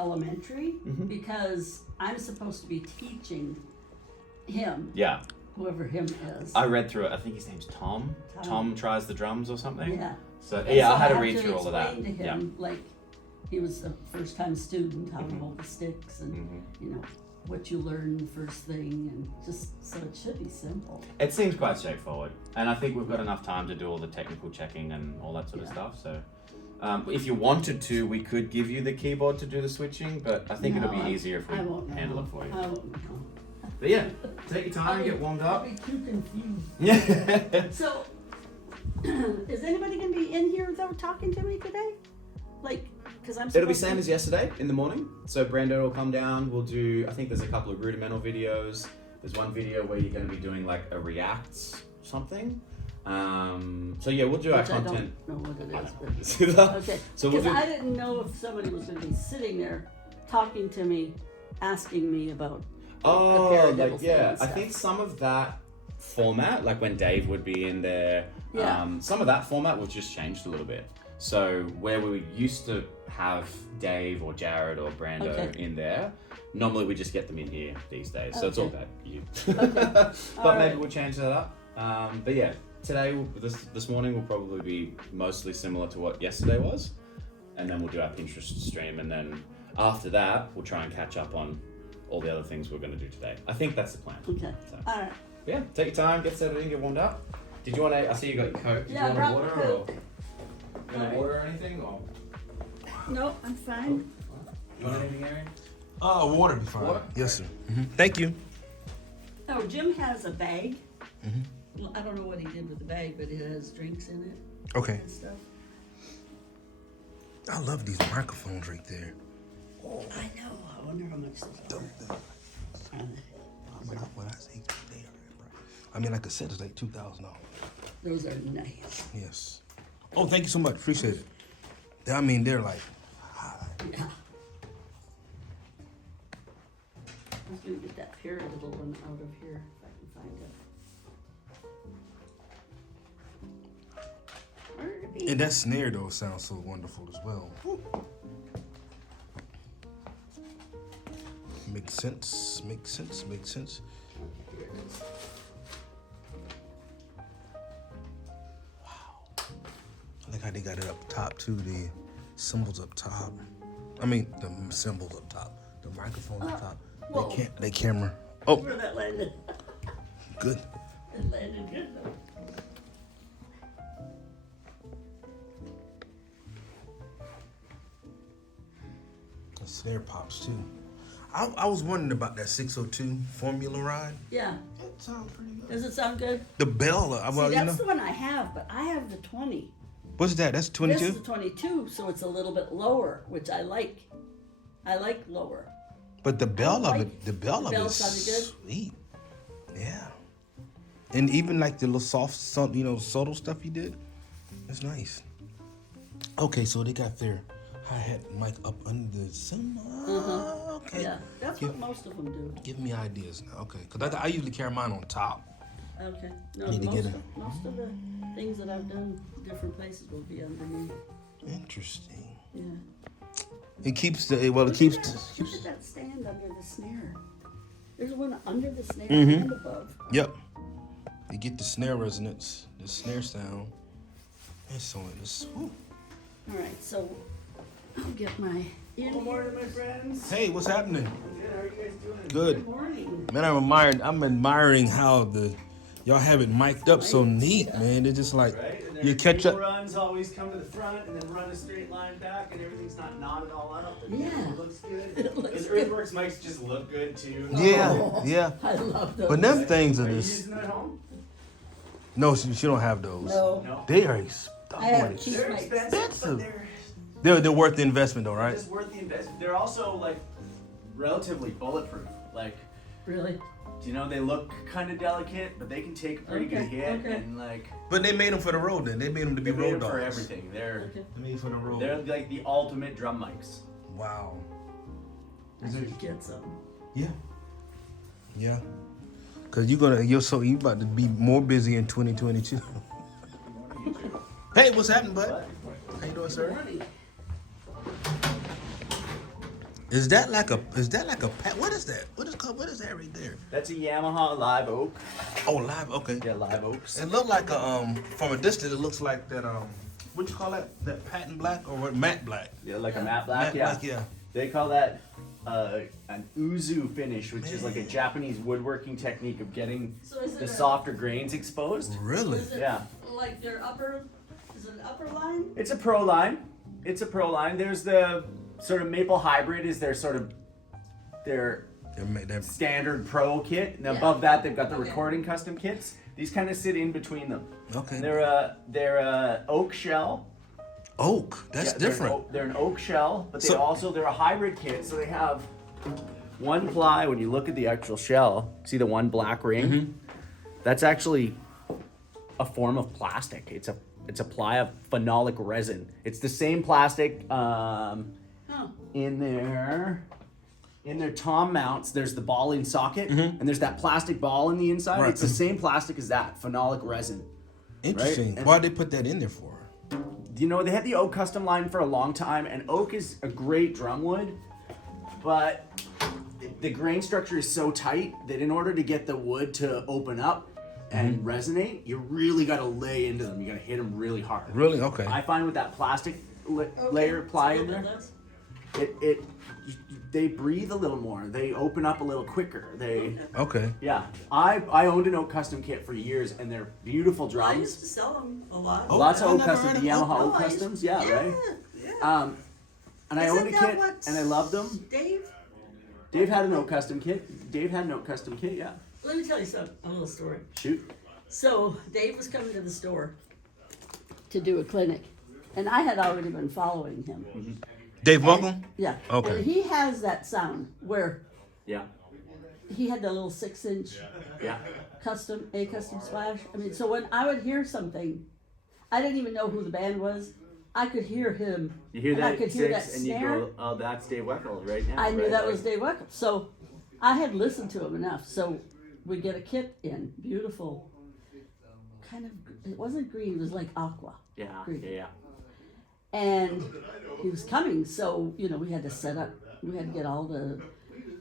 elementary because I'm supposed to be teaching him. Yeah. Whoever him is. I read through it. I think his name's Tom. Tom tries the drums or something. Yeah. So I had to read through all of that. To him, like he was a first-time student, how to hold the sticks, and you know what you learn the first thing, and just so it should be simple. It seems quite straightforward, and I think we've got enough time to do all the technical checking and all that sort of stuff. So, if you wanted to, we could give you the keyboard to do the switching, but I think it'll be easier if we handle it for you. I won't know. But yeah, take your time, get warmed up. I'll be too confused. Yeah. So, is anybody going to be in here though talking to me today? Like, because I'm. It'll be same as yesterday in the morning. So Brando will come down. We'll do. I think there's a couple of rudimental videos. There's one video where you're going to be doing like a reacts something. So yeah, we'll do our content. I don't know what it is. But... okay. So because I didn't know if somebody was going to be sitting there talking to me, asking me about. Oh, like yeah. I think some of that format, like when Dave would be in there, some of that format was just changed a little bit. So where we used to have Dave or Jared or Brando in there, normally we just get them in here these days. So it's all about you. But maybe we'll change that up. But yeah, today, this morning will probably be mostly similar to what yesterday was. And then we'll do our Pinterest stream. And then after that, we'll try and catch up on all the other things we're going to do today. I think that's the plan. Okay. So, all right. Yeah, take your time, get settled in, get warmed up. Did you want to? I see you got your Coke. Did you want brought water Coke. or? You want water or anything? Or? No, I'm fine. You want anything, Aarian? Water be fine. Water? Yes, sir. Thank you. Oh, Jim has a bag. I don't know what he did with the bag, but it has drinks in it. Okay. And stuff. I love these microphones right there. I know. I wonder how much those are. When I say they are, I mean, like I said, it's like $2,000. Those are nice. Yes. Oh, thank you so much. Appreciate it. I mean, they're like. Yeah. I was gonna get that pear little one out of here if I can find it. Where did it be? And that snare though sounds so wonderful as well. Makes sense. Makes sense. Makes sense. Here it is. I like how they got it up top too. The cymbals up top. I mean, the cymbals up top. The microphone up top. Whoa. They camera. Oh, Where that landed. good. It landed good though. The snare pops too. I was wondering about that 602 Formula ride. Yeah. It sounds pretty good. Does it sound good? The bell. See, that's the one I have, but I have the 20. What's that? That's 22? This is the 22, so it's a little bit lower, which I like. I like lower. But the bell of like it, the bell of it is sounded good. sweet. Yeah. And even like the little soft, subtle stuff he did, it's nice. Okay, so they got their hi-hat mic up under the cymbal. Okay. Yeah, that's what most of them do. Give me ideas now, okay? Because I usually carry mine on top. Okay. No, Need to most get of the things that I've done different places will be underneath. Interesting. Yeah. It keeps the, Look at that stand under the snare. There's one under the snare and above. Yep. You get the snare resonance, the snare sound. And so it's, whew. All right, so I'll get my. Good morning, my friends. Hey, what's happening? Good. How are you guys doing? Good. Good morning. Man, I'm admiring how y'all have it mic'd up so neat, man. They're just like, Right? And you then catch up. runs always come to the front and then run a straight line back and everything's not knotted all up. And Yeah. It looks good. It looks Those good. Earthworks mics just look good too. Yeah, yeah. I love those. But them things Are are you just, using them at home? no, she don't have those. No. No. They are I have expensive. cheap They're mics. expensive, but They're worth the investment though, right? just worth the investment. They're also like relatively bulletproof. Like, Really? you know, they look kind of delicate, but they can take a pretty good Okay, hit okay. and like. But they made them for the road then. They made them to be They made road them for dogs. everything. They're Okay. They made for the road. they're like the ultimate drum mics. Wow. I should get some. Yeah. Yeah. Cause you about to be more busy in 2022. Hey, what's happening, bud? How you doing, Good sir? morning. Is that like a pat? What is that? What is that right there? That's a Yamaha live oak. Oh, live. Okay. Yeah, live oaks. It looked like a from a distance. It looks like that what you call that? That patent black or what? Matte black. Yeah, like a matte black. Matte Yeah. black, yeah. They call that an uzu finish, which is like a Japanese woodworking technique of getting So is it the a- softer grains exposed. Really? Is it Yeah. like their upper? Is it an upper line? It's a pro line. It's a pro line. There's the sort of maple hybrid is their sort of their That standard pro kit, and Yeah. above that they've got the Okay. recording custom kits. These kind of sit in between them. okay. They're a oak shell. Oak. That's Yeah, different. They're an oak shell, but So- they're a hybrid kit, so they have one ply. When you look at the actual shell, see the one black ring? Mm-hmm. That's actually a form of plastic. It's a ply of phenolic resin. It's the same plastic Huh. in their tom mounts. There's the ball in socket, and there's that plastic ball in the inside. Mm-hmm. Right. It's the same plastic as that phenolic resin. Interesting. And- Why'd they put that in there for? You know, they had the oak custom line for a long time, and oak is a great drum wood, but the grain structure is so tight that in order to get the wood to open up and resonate, you really got to lay into them. You got to hit them really hard. Really? Okay. I find with that plastic layer ply in there, they breathe a little more. They open up a little quicker. Okay. Yeah. I owned an oak custom kit for years, and they're beautiful Well, I drums. used to sell them a lot. Oh, Lots of I oak never custom, heard the of Yamaha oak. oak I used- customs, yeah, right. Yeah. And I Isn't owned a that kit, what and I loved them. Dave, Dave had an oak custom kit. Dave had an oak custom kit, yeah. let me tell you something, a little story. Shoot. So Dave was coming to the store to do a clinic, and I had already been following him. Dave Buckle? Yeah. Okay. And he has that sound where Yeah. he had the little 6-inch Yeah. custom splash. I mean, so when I would hear something, I didn't even know who the band was. I could hear him. You hear and that I could hear that six, and you snare. go, "Oh, that's Dave Weckl right now." I knew right? that was Dave Weckl. So I had listened to him enough. So we get a kit in, beautiful, kind of. It wasn't green. It was like aqua. Yeah, Green. yeah, yeah. And he was coming, so we had to set up. We had to get all the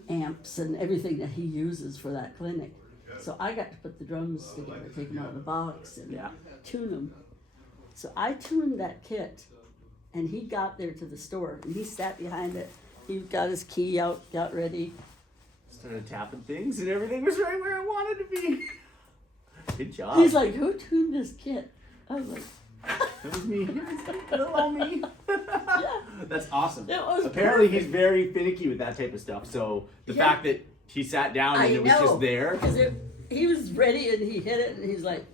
amps and everything that he uses for that clinic. So I got to put the drums together, take them out of the box, and Yeah. tune them. So I tuned that kit, and he got there to the store, and he sat behind it. He got his key out, got ready. Started tapping things, and everything was right where I wanted to be. Good job. He's like, "Who tuned this kit?" I was like, That was me. Little old me. "Yeah." That's awesome. It was Apparently, perfect. he's very finicky with that type of stuff. So the Yeah. fact that he sat down and I it was know, just there. because he was ready, and he hit it, and he's like,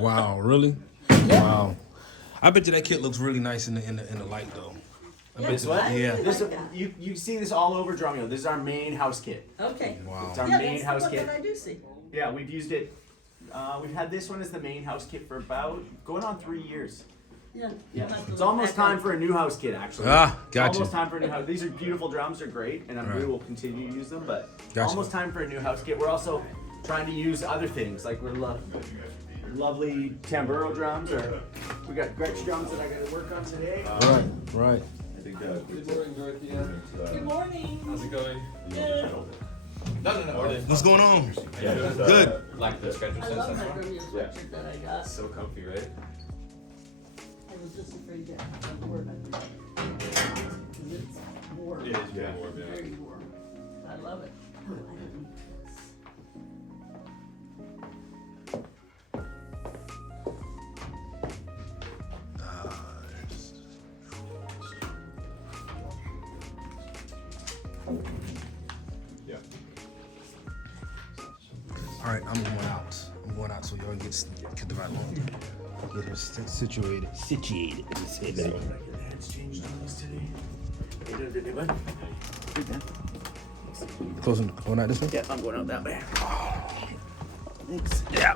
Wow, really? Wow. I bet you that kit looks really nice in the light though. This what? I really Yeah. like This that. you see this all over Drumeo. This is our main house kit. Okay. Wow. It's our Yeah, main that's house the one kit. that I do see. Yeah, we've used it. We've had this one as the main house kit for about going on 3 years. Yeah. Yeah, I'll have to it's look almost back time on- for a new house kit actually. Ah, It's gotcha. almost time for a new house. These are beautiful drums. They're great, and Right. we will continue to use them. But Gotcha. almost time for a new house kit. We're also trying to use other things like lovely tamburo drums, or we got Gretsch drums that I got to work on today. Right. Good morning, Dorothea. Good morning. How's it going? Good. No. What's going on? Yeah, Good. Like the schedule I says, love that's my fine. Drumeo Yeah. sweatshirt that I got. So comfy, right? I was just afraid to wear it. 'Cause it's warm. It is very warm, yeah. Very warm. I love it. Oh, I don't need this. Yeah. All right, I'm going out. So y'all can get the right one. Get her situated. It's changed on us today. You doing good, bud? Good, man. Closing. Going out this way. Yeah, I'm going out that way. Thanks. Yeah.